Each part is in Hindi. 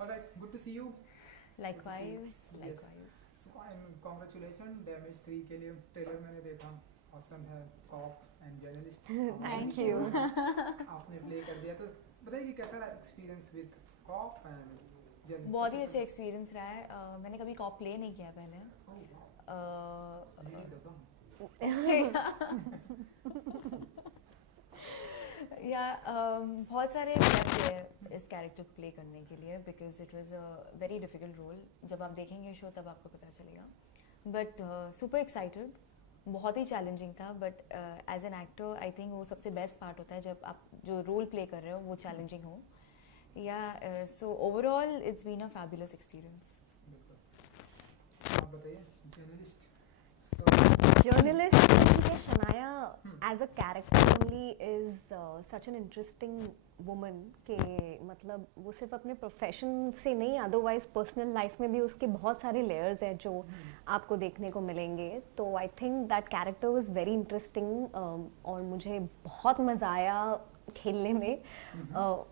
Alright, good to see you. Likewise, Yes. likewise. So congratulations, damage 3 के लिए ट्रेलर मैंने देखा, awesome है, cop and journalist. Thank you. आपने प्ले कर दिया, तो बताइए कि कैसा रहा experience with cop and journalist? बहुत ही अच्छा एक्सपीरियंस रहा है। मैंने कभी कॉप प्ले नहीं किया पहले। लेडी दबंग। या बहुत सारे steps थे इस कैरेक्टर को प्ले करने के लिए, because it was a very difficult role. जब आप देखेंगे शो तब आपको पता चलेगा। बट सुपर एक्साइटेड, बहुत ही चैलेंजिंग था। But as an actor I think वो सबसे बेस्ट पार्ट होता है जब आप जो रोल प्ले कर रहे हो वो चैलेंजिंग हो। या so overall it's been a fabulous experience. आप बताइए journalist. Journalist, Shania as a character only is such an interesting woman कि मतलब वो सिर्फ अपने प्रोफेशन से नहीं, अदरवाइज पर्सनल लाइफ में भी उसके बहुत सारे लेयर्स हैं जो आपको देखने को मिलेंगे। तो I think that character was very interesting और मुझे बहुत मज़ा आया खेलने में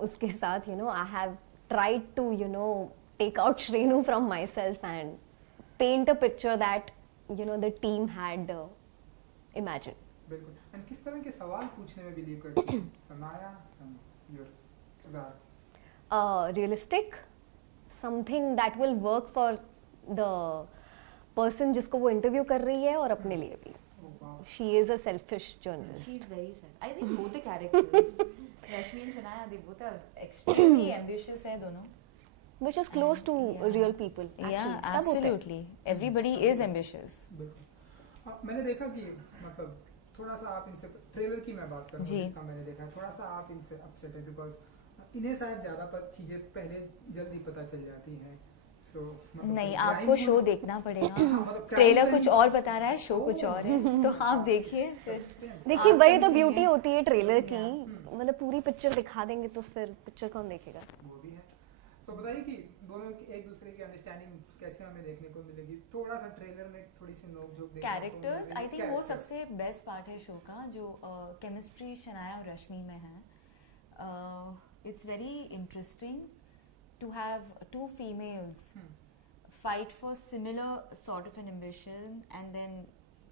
उसके साथ। You know, I have tried to take out Shrenu from my self and paint a picture that the team had imagined. बिल्कुल। एंड किस तरह के सवाल पूछने में बिलीव करती हैं सनाया एंड योर किरदार? Realistic, something that will work for the person जिसको वो इंटरव्यू कर रही है और अपने लिए भी। She is a selfish journalist. She's very sad. I think both the characters, Rashmi and Shania, they both are extremely ambitious है दोनों। Which is close to real people. Yeah, actually. absolutely. Everybody is ambitious. बिल्कुल। मैंने देखा कि मतलब थोड़ा सा आप इनसे, ट्रेलर की मैं बात कर रहा हूँ जितना मैंने देखा, थोड़ा सा आप इनसे अपसेट है बिकॉज इन्हें शायद ज़्यादा चीज़ें पहले जल्दी पता चल जाती हैं। सो नहीं, आपको शो देखना पड़ेगा। ट्रेलर कुछ और बता रहा है, शो कुछ और है, तो आप देखिए। देखिए वही तो ब्यूटी होती है ट्रेलर की, मतलब पूरी पिक्चर दिखा देंगे तो फिर पिक्चर कौन देखेगा। वो भी है। सो बताइए कि दोनों एक दूसरे की अंडरस्टैंडिंग कैसे हमें देखने को मिलेगी? थोड़ा सा ट्रेलर में थोड़ी सी नोक-झोंक देखने को कैरेक्टर्स, आई थिंक वो सबसे बेस्ट पार्ट है शो का, जो केमिस्ट्री शनाया और रश्मि में है। It's very interesting to have two females fight for similar sort of an ambition and then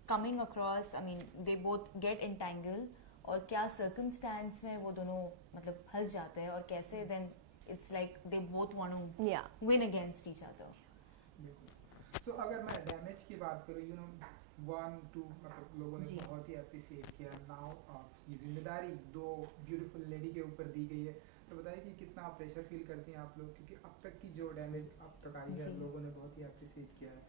coming across, I mean they both get entangled, और क्या circumstance में वो दोनों मतलब फंस जाते हैं और कैसे then it's like they both want to win against each other. So अगर मैं डैमेज की बात करूँ, you know 1 2 मतलब लोगों ने बहुत ही अप्रिशिएट किया। नाउ ये जिम्मेदारी दो ब्यूटीफुल लेडी के ऊपर दी गई है। सो बताइए कि कितना प्रेशर फील करती हैं आप लोग, क्योंकि अब तक की जो डैमेज अब तक आई है लोगों ने बहुत ही अप्रिशिएट किया है।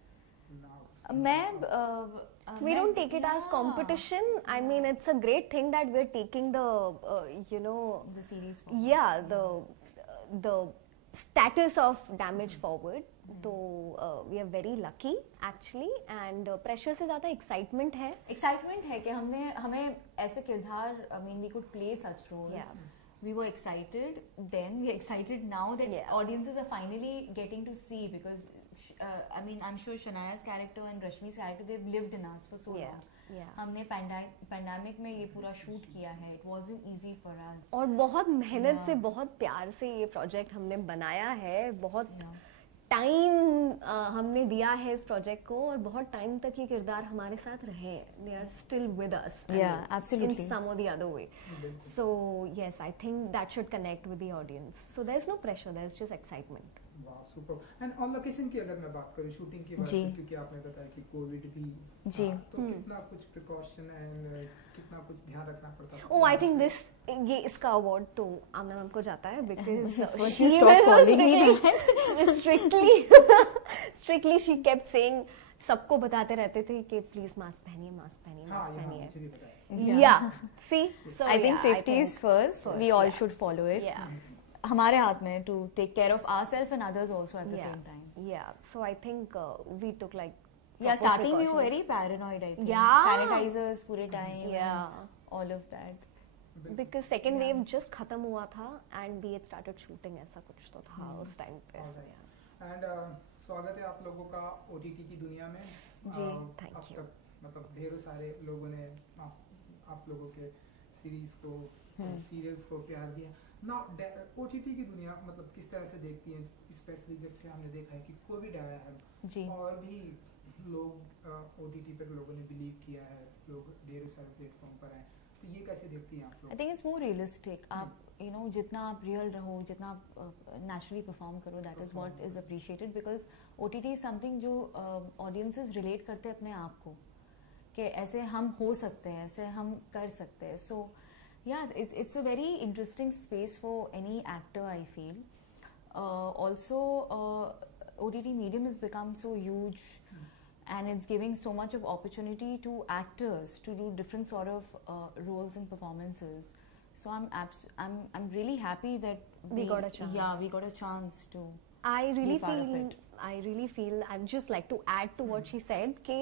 We don't take it as competition. I mean, it's a great thing that we're taking the the series forward. Yeah, the status of damage forward. तो we are very lucky actually, and pressure से ज़्यादा excitement है। Excitement है कि हमें ऐसे किरदार, I mean we could play such roles. We were excited then, we are excited now that audiences are finally getting to see, because I mean I'm sure Shanaya's character and Rashmi's character, they've lived in us for so long. हमने पैंडेमिक में ये पूरा शूट किया है। It wasn't easy for us. और बहुत मेहनत से, बहुत प्यार से ये प्रोजेक्ट हमने बनाया है, बहुत टाइम हमने दिया है इस प्रोजेक्ट को, और बहुत टाइम तक ये किरदार हमारे साथ रहे। They are still with us. Yeah, absolutely. In some or the other way. So yes, I think that should connect with the audience. So there's no pressure, there's just excitement. वाह, सुपर। एंड ऑन लोकेशन की अगर मैं बात करूं, शूटिंग की बात करूं, क्योंकि आपने बताया कि कोविड भी जी, तो कितना कुछ प्रिकॉशन एंड कितना कुछ ध्यान रखना पड़ता है? Oh, I think ये इसका अवार्ड तो आमना मैम को जाता है, because she stopped calling me that. Strictly she kept saying, सबको बताते रहते थे कि प्लीज मास्क पहनिए, मास्क पहनिए, मास्क पहनिए। Yeah, see, so I think safety is first. We all should follow it. हमारे हाथ में to take care of ourselves and others also at the same time. Yeah, so I think we took like starting we were very paranoid, I think. Sanitizers पूरे time. All of that. Because second wave just खत्म हुआ था and we had started shooting, ऐसा कुछ तो था उस टाइम पे। And स्वागत है आप लोगों का OTT की दुनिया में। जी, थैंक यू। मतलब ढेरों सारे लोगों ने आप लोगों के सीरीज को, सीरियल्स को प्यार दिया ना। OTT की दुनिया मतलब किस तरह से देखती है इस स्पेशली जब से हमने देखा है कि कोविड आया है जी और भी लोग ओटीटी पर लोगों ने बिलीव किया है, लोग ढेरों सारे प्लेटफॉर्म पर आए, तो ये कैसे देखती हैं आप लोग? I think it's more realistic. आप यू नो जितना आप रियल रहो, जितना आप नेचुरली परफॉर्म करो, that is what is appreciated. Because OTT is something जो ऑडियंसेस रिलेट करते हैं अपने आप को, कि ऐसे हम हो सकते हैं, ऐसे हम कर सकते हैं. सो yeah, it's a very interesting space for any actor, I feel. Also, OTT medium has become so huge, and it's giving so much of opportunity to actors to do different sort of roles and performances. So I'm really happy that we got a chance. Yeah, we got a chance to. I really be part of it. feel I'd just like to add to what she said कि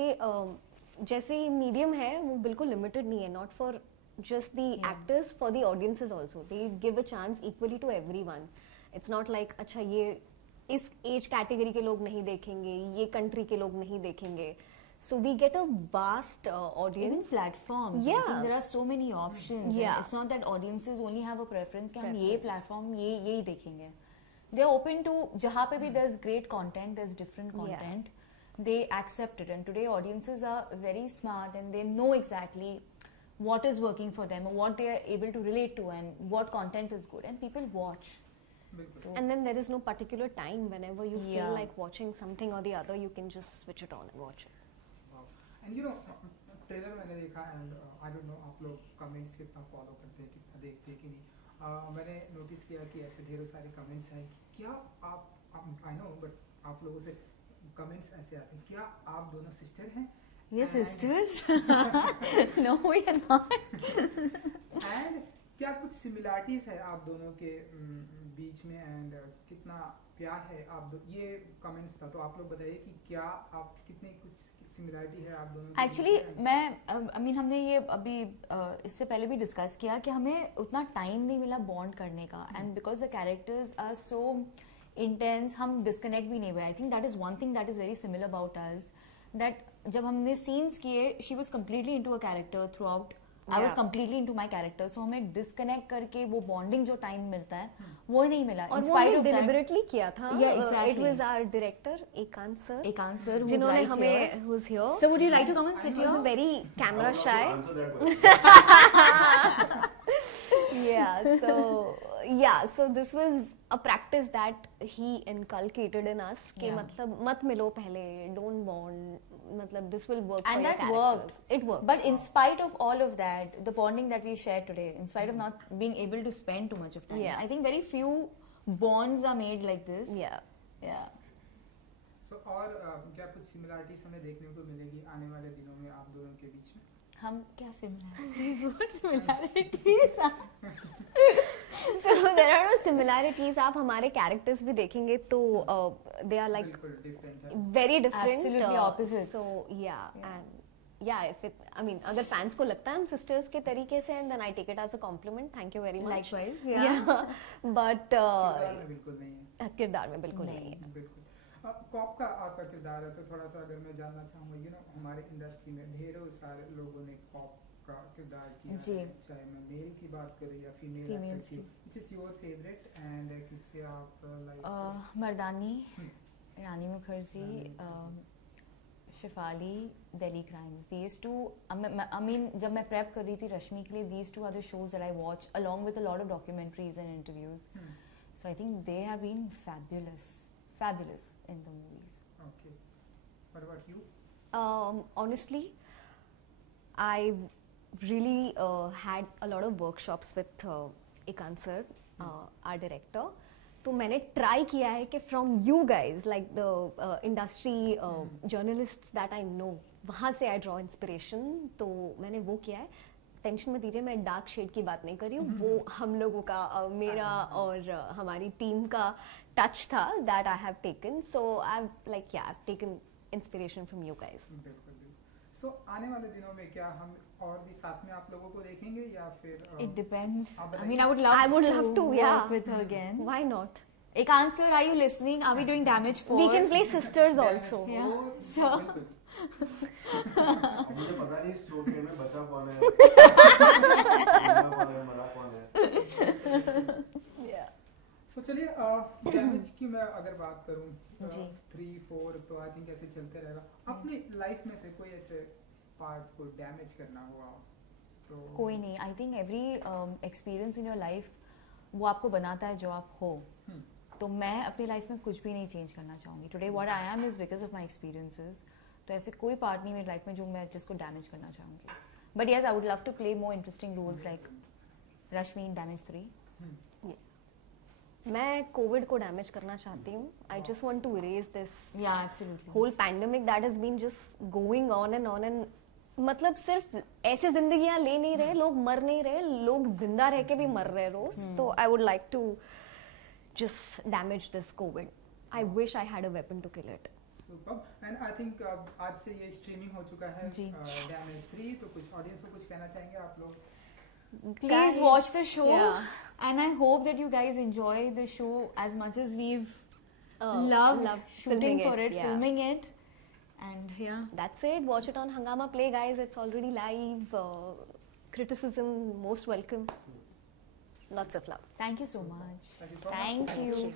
जैसे मीडियम है वो बिल्कुल लिमिटेड नहीं है, not for just the actors, for the audiences also. They give a chance equally to everyone. It's not like अच्छा ये इस एज कैटेगरी के लोग नहीं देखेंगे, ये कंट्री के लोग नहीं देखेंगे. So we get a vast audience. Even platforms. Yeah. I think there are so many options. Yeah. And it's not that audiences only have a preference कि हम ये platform यही देखेंगे. They're open to जहाँ पे भी there's great content, there's different content. They accept it. And today audiences are very smart and they know exactly what is working for them or what they are able to relate to and what content is good, and people watch. बिल्कुल. And then there is no particular time. Whenever you feel like watching something or the other, you can just switch it on and watch it. Wow. And you know, trailer मैंने देखा and I don't know आप लोग कमेंट्स कितना फॉलो करते हैं, कितना देखते हैं कि नहीं. मैंने नोटिस किया कि ऐसे ढेरों सारे कमेंट्स हैं कि क्या आप आई नो बट आप लोगों से कमेंट्स ऐसे आते हैं, क्या आप दोनों सिस्टर हैं? Yes, sisters. No, we are not. And क्या कुछ सिमिलरिटीज है आप दोनों के बीच में एंड कितना प्यार है आप ये कमेंट्स था, तो आप लोग बताइए कि क्या आप कितने कुछ सिमिलरिटी है आप दोनों के एक्चुअली बीच में? मैं आई मीन हमने ये अभी इससे पहले भी डिस्कस किया कि हमें उतना टाइम नहीं मिला बॉन्ड करने का, and because the characters are so intense हम डिस्कनेक्ट भी नहीं हुए. I think that is one thing that is very similar about us, that जब हमने सीन्स किए she was completely into a character throughout, I was completely into my character. So हमें डिस्कनेक्ट करके वो बॉन्डिंग जो टाइम मिलता है वो नहीं मिला. और वो हमने डिलिबरेटली किया था. Yeah, exactly. It was our director एकांत सर, एकांत सर, जिन्होंने हमें who's here. So would you like to come and sit He was here? very camera shy. So this was a practice that he inculcated in us कि मतलब मत मिलो पहले, don't bond, मतलब this will work and for your that characters. worked. It worked. But in spite of all of that, the bonding that we share today, in spite of not being able to spend too much of time, I think very few bonds are made like this. Yeah. So और क्या कुछ सिमिलरिटीज हमें देखने को मिलेगी आने वाले दिनों में आप दोनों के बीच में? हम क्या similarities So there are no similarities. आप हमारे characters भी देखेंगे तो they are like very different. Absolutely opposites. So if it, I mean, अगर fans को लगता है हम sisters के तरीके से, and then I take it as a compliment. Thank you very much. Likewise. But बिल्कुल नहीं है. किरदार में बिल्कुल नहीं है. बिल्कुल. कॉप का आपका किरदार है, तो थोड़ा सा अगर मैं जानना चाहूँगा, हमारे इंडस्ट्री में ढेरों सारे लोगों ने कॉप का किरदार किया है, चाहे मैं मेल की बात करूँ या फीमेल एक्टर की. Which is your favorite and किससे आप like? Mardaani, Rani Mukerji, Shefali, Delhi Crimes. These two, I mean, जब मैं prep कर रही थी रश्मि के लिए, these two are the shows that I watch along with a lot of documentaries and interviews. So I think they have been fabulous in the movies. Okay. What about you? Honestly, I really had a lot of workshops with एकांत सर, our director. तो मैंने ट्राई किया है कि from you guys, like the industry journalists that I know, वहाँ से I draw inspiration. तो मैंने वो किया है. टेंशन मत दीजिए, मैं डार्क शेड की बात नहीं कर रही हूँ. वो हम लोगों का मेरा और हमारी टीम का टच था that I have taken. So I've taken inspiration from you guys. बिल्कुल. So आने वाले दिनों में क्या हम और भी साथ में आप लोगों को देखेंगे या फिर? It depends. I mean, I would love to work with her again. Why not? Ekanth sir, are you listening? Are we doing Damage 4? We can play sisters also. So मुझे पता नहीं इस शो में बचा कौन है, मरा कौन है. So चलिए डैमेज की मैं अगर बात करूं जी। 3 4 तो आई थिंक ऐसे चलते रहेगा। अपनी लाइफ में से कोई ऐसे पार्ट को डैमेज करना हुआ तो कोई नहीं। I think every experience in your life वो आपको बनाता है जो आप हो। तो मैं अपनी लाइफ में कुछ भी नहीं चेंज करना चाहूँगी। Today what I am is because of my experiences. तो ऐसे कोई पार्ट नहीं मेरी लाइफ में जो मैं जिसको डैमेज करना चाहूँगी। But yes I would love to play more interesting roles like Rashmi in damage 3। मैं कोविड को डैमेज करना चाहती हूँ. I just want to erase this absolutely whole pandemic that has been just going on and मतलब सिर्फ ऐसे जिंदगियां ले नहीं रहे लोग, मर नहीं रहे लोग, जिंदा रह के भी मर रहे रोज. तो I would like to just damage this Covid. I wish I had a weapon to kill it. Super. And I think आज से ये स्ट्रीमिंग हो चुका है जी. डैमेज 3. तो कुछ ऑडियंस को कुछ कहना चाहेंगे आप लोग? Please watch the show, Yeah. and I hope that you guys enjoy the show as much as we've loved shooting for it, yeah. filming it, and yeah. That's it. Watch it on Hangama Play, guys. It's already live. Criticism most welcome. Lots of love. Thank you so much. Thank you so much. Thank you.